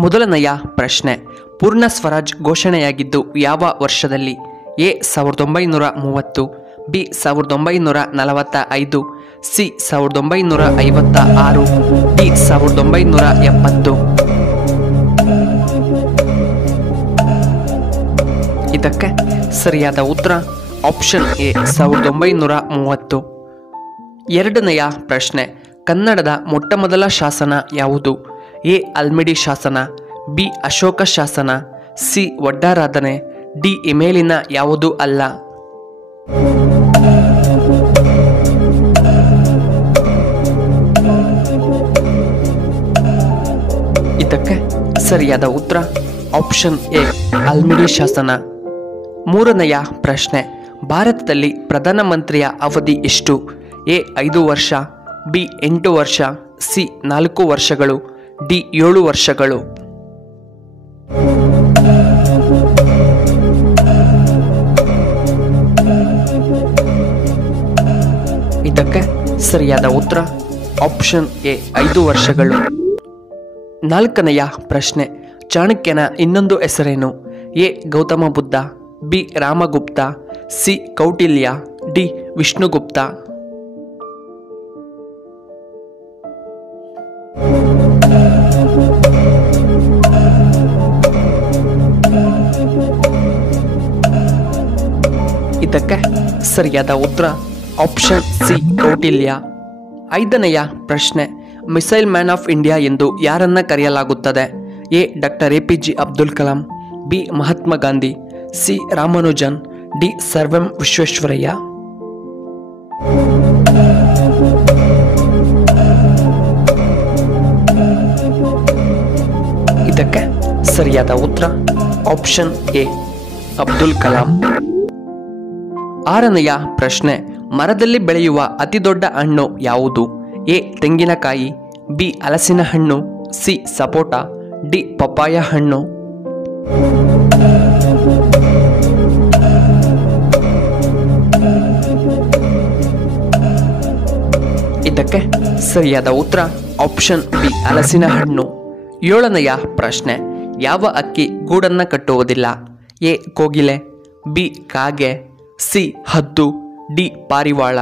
ಮೊದಲನೆಯ ಪ್ರಶ್ನೆ, ಪೂರ್ಣ ಸ್ವರಾಜ್ ಘೋಷಣೆಯಾಗಿದ್ದು ಯಾವ ವರ್ಷದಲ್ಲಿ? A 1930, B 1945, C 1956, D 1970. ಇದಕ್ಕೆ ಸರಿಯಾದ ಉತ್ತರ ಆಪ್ಷನ್ ಎ 1930. ಎರಡನೆಯ ಪ್ರಶ್ನೆ, ಕನ್ನಡದ ಮೊಟ್ಟಮೊದಲ ಶಾಸನ ಯಾವುದು? ಎ ಅಲ್ಮಿಡಿ ಶಾಸನ, ಬಿ ಅಶೋಕ ಶಾಸನ, ಸಿ ಒಡ್ಡಾರಾಧನೆ, ಡಿ ಇಮೇಲಿನ ಯಾವುದೂ ಅಲ್ಲ. ಇದಕ್ಕೆ ಸರಿಯಾದ ಉತ್ತರ ಆಪ್ಷನ್ ಎ ಅಲ್ಮಿಡಿ ಶಾಸನ. ಮೂರನೆಯ ಪ್ರಶ್ನೆ, ಭಾರತದಲ್ಲಿ ಪ್ರಧಾನಮಂತ್ರಿಯ ಅವಧಿ ಎಷ್ಟು? ಎ 5 ವರ್ಷ, ಬಿ 8 ವರ್ಷ, ಸಿ 4 ವರ್ಷಗಳು, ಡಿ 7 ವರ್ಷಗಳು. ಇದಕ್ಕೆ ಸರಿಯಾದ ಉತ್ತರ ಆಪ್ಷನ್ ಎ 5 ವರ್ಷಗಳು. ನಾಲ್ಕನೆಯ ಪ್ರಶ್ನೆ, ಚಾಣಕ್ಯನ ಇನ್ನೊಂದು ಹೆಸರೇನು? A Gautama Buddha, B Ramagupta, C Kautilya, D Vishnugupta. ಇದಕ್ಕೆ ಸರಿಯಾದ ಉತ್ತರ ಆಪ್ಷನ್ ಸಿ ಕೌಟಿಲ್ಯ. ಐದನೆಯ ಪ್ರಶ್ನೆ, ಮಿಸೈಲ್ ಮ್ಯಾನ್ ಆಫ್ ಇಂಡಿಯಾ ಎಂದು ಯಾರನ್ನ ಕರೆಯಲಾಗುತ್ತದೆ? A doctor APJ Abdul Kalam, B Mahatma Gandhi, C Ramanujan, D sir M Visvesvaraya. ಇದಕ್ಕೆ ಸರಿಯಾದ ಉತ್ತರ ಆಪ್ಷನ್ ಎ ಅಬ್ದುಲ್ ಕಲಾಂ. ಆರನೆಯ ಪ್ರಶ್ನೆ, ಮರದಲ್ಲಿ ಬೆಳೆಯುವ ಅತಿ ದೊಡ್ಡ ಹಣ್ಣು ಯಾವುದು? ಎ ತೆಂಗಿನಕಾಯಿ, ಬಿ ಹಲಸಿನ ಹಣ್ಣು, ಸಿ ಸಪೋಟ, ಡಿ ಪಪ್ಪಾಯ ಹಣ್ಣು. ಇದಕ್ಕೆ ಸರಿಯಾದ ಉತ್ತರ ಆಪ್ಷನ್ ಬಿ ಹಲಸಿನ ಹಣ್ಣು. ಏಳನೆಯ ಪ್ರಶ್ನೆ, ಯಾವ ಅಕ್ಕಿ ಗೂಡನ್ನ ಕಟ್ಟುವುದಿಲ್ಲ? ಎ ಕೋಗಿಲೆ, ಬಿ ಕಾಗೆ, ಸಿ ಹದ್ದು, ಡಿ ಪಾರಿವಾಳ.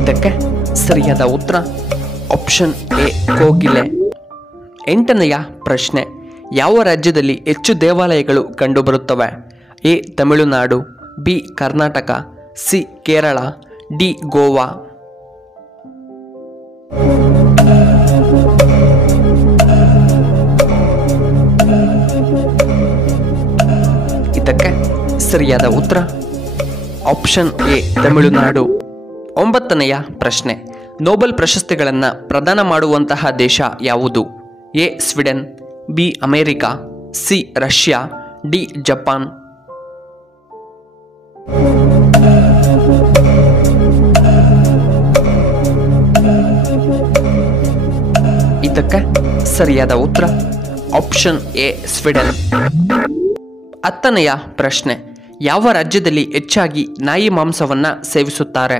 ಇದಕ್ಕೆ ಸರಿಯಾದ ಉತ್ತರ ಆಪ್ಷನ್ ಎ ಕೋಗಿಲೆ. ಎಂಟನೆಯ ಪ್ರಶ್ನೆ, ಯಾವ ರಾಜ್ಯದಲ್ಲಿ ಹೆಚ್ಚು ದೇವಾಲಯಗಳು ಕಂಡುಬರುತ್ತವೆ? A Tamil Nadu, B Karnataka, C Kerala, D Goa. ಇದಕ್ಕೆ ಸರಿಯಾದ ಉತ್ತರ ಆಪ್ಷನ್ ಎ ತಮಿಳುನಾಡು. ಒಂಬತ್ತನೆಯ ಪ್ರಶ್ನೆ, ನೊಬೆಲ್ ಪ್ರಶಸ್ತಿಗಳನ್ನು ಪ್ರದಾನ ಮಾಡುವಂತಹ ದೇಶ ಯಾವುದು? A Sweden, B America, C Russia, D Japan. ಇದಕ್ಕೆ ಸರಿಯಾದ ಉತ್ತರ ಆಪ್ಷನ್ ಎ ಸ್ವೀಡನ್. ಹತ್ತನೆಯ ಪ್ರಶ್ನೆ, ಯಾವ ರಾಜ್ಯದಲ್ಲಿ ಹೆಚ್ಚಾಗಿ ನಾಯಿ ಮಾಂಸವನ್ನು ಸೇವಿಸುತ್ತಾರೆ?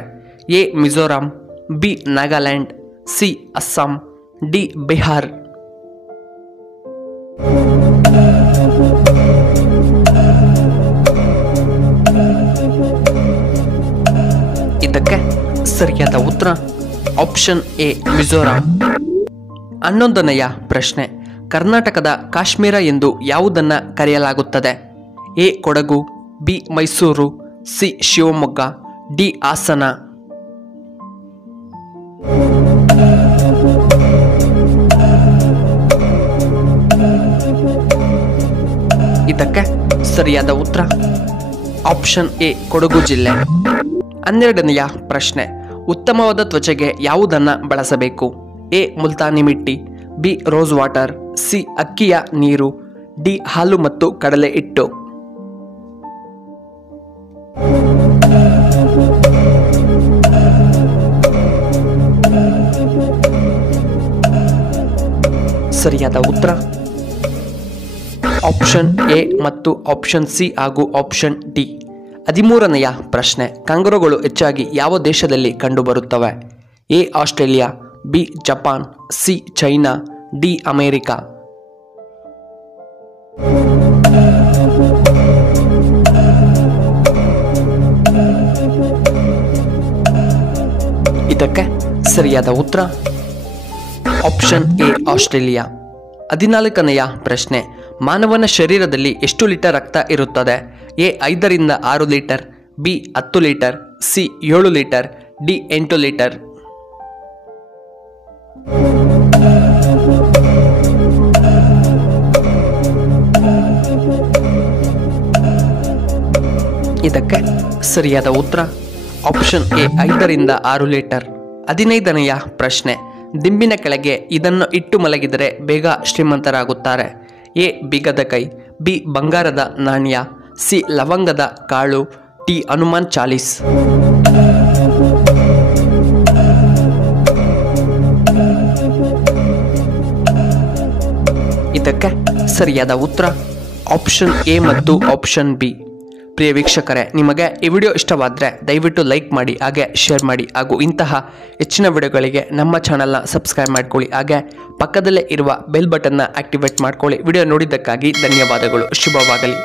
A Mizoram, B Nagaland, C Assam, D Bihar. ಇದಕ್ಕೆ ಸರಿಯಾದ ಉತ್ತರ ಆಪ್ಷನ್ ಎ ಮಿಜೋರಾಂ. ಹನ್ನೊಂದನೆಯ ಪ್ರಶ್ನೆ, ಕರ್ನಾಟಕದ ಕಾಶ್ಮೀರ ಎಂದು ಯಾವುದನ್ನ ಕರೆಯಲಾಗುತ್ತದೆ? A Kodagu, B Mysuru, C Shivamogga, D Hassan. ಇದಕ್ಕೆ ಸರಿಯಾದ ಉತ್ತರ ಆಪ್ಷನ್ ಎ ಕೊಡಗು ಜಿಲ್ಲೆ. 12ನೆಯ ಪ್ರಶ್ನೆ, ಉತ್ತಮವಾದ ತ್ವಚೆಗೆ ಯಾವುದನ್ನು ಬಳಸಬೇಕು? A Multani mitti, B rose water, C ಅಕ್ಕಿಯ ನೀರು, ಡಿ ಹಾಲು ಮತ್ತು ಕಡಲೆ ಹಿಟ್ಟು. ಸರಿಯಾದ ಉತ್ತರ ಆಪ್ಷನ್ ಎ ಮತ್ತು ಆಪ್ಷನ್ ಸಿ ಹಾಗೂ ಆಪ್ಷನ್ ಡಿ 13ನೆಯ ಪ್ರಶ್ನೆ, ಕಾಂಗರುಗಳು ಹೆಚ್ಚಾಗಿ ಯಾವ ದೇಶದಲ್ಲಿ ಕಂಡುಬರುತ್ತವೆ? A Australia, B Japan, C China, D America. ಇದಕ್ಕೆ ಸರಿಯಾದ ಉತ್ತರ ಆಪ್ಷನ್ ಎ ಆಸ್ಟ್ರೇಲಿಯಾ. 14ನೆಯ ಪ್ರಶ್ನೆ, ಮಾನವನ ಶರೀರದಲ್ಲಿ ಎಷ್ಟು ಲೀಟರ್ ರಕ್ತ ಇರುತ್ತದೆ? ಎ 5ರಿಂದ 6 litre, B 10 litre, C 7 litre, D 8 litre. ಇದಕ್ಕೆ ಸರಿಯಾದ ಉತ್ತರ ಆಪ್ಷನ್ ಎ 5ರಿಂದ 6 ಲೀಟರ್. 15ನೆಯ ಪ್ರಶ್ನೆ, ದಿಂಬಿನ ಕೆಳಗೆ ಇದನ್ನು ಇಟ್ಟು ಮಲಗಿದರೆ ಬೇಗ ಶ್ರೀಮಂತರಾಗುತ್ತಾರೆ. ಎ ಬೀಗದ ಕೈ, ಬಿ ಬಂಗಾರದ ನಾಣ್ಯ, ಸಿ ಲವಂಗದ ಕಾಳು, ಡಿ ಹನುಮಾನ್ ಚಾಲೀಸ್. ಇದಕ್ಕೆ ಸರಿಯಾದ ಉತ್ತರ ಆಪ್ಷನ್ ಎ ಮತ್ತು ಆಪ್ಷನ್ ಬಿ. ಪ್ರಿಯ ವೀಕ್ಷಕರೇ, ನಿಮಗೆ ಈ ವಿಡಿಯೋ ಇಷ್ಟವಾದರೆ ದಯವಿಟ್ಟು ಲೈಕ್ ಮಾಡಿ, ಹಾಗೆ ಶೇರ್ ಮಾಡಿ, ಹಾಗೂ ಇಂತಹ ಹೆಚ್ಚಿನ ವಿಡಿಯೋಗಳಿಗೆ ನಮ್ಮ ಚಾನಲ್ನ ಸಬ್ಸ್ಕ್ರೈಬ್ ಮಾಡ್ಕೊಳ್ಳಿ, ಹಾಗೆ ಪಕ್ಕದಲ್ಲೇ ಇರುವ ಬೆಲ್ ಬಟನ್ನ ಆಕ್ಟಿವೇಟ್ ಮಾಡ್ಕೊಳ್ಳಿ. ವಿಡಿಯೋ ನೋಡಿದ್ದಕ್ಕಾಗಿ ಧನ್ಯವಾದಗಳು. ಶುಭವಾಗಲಿ.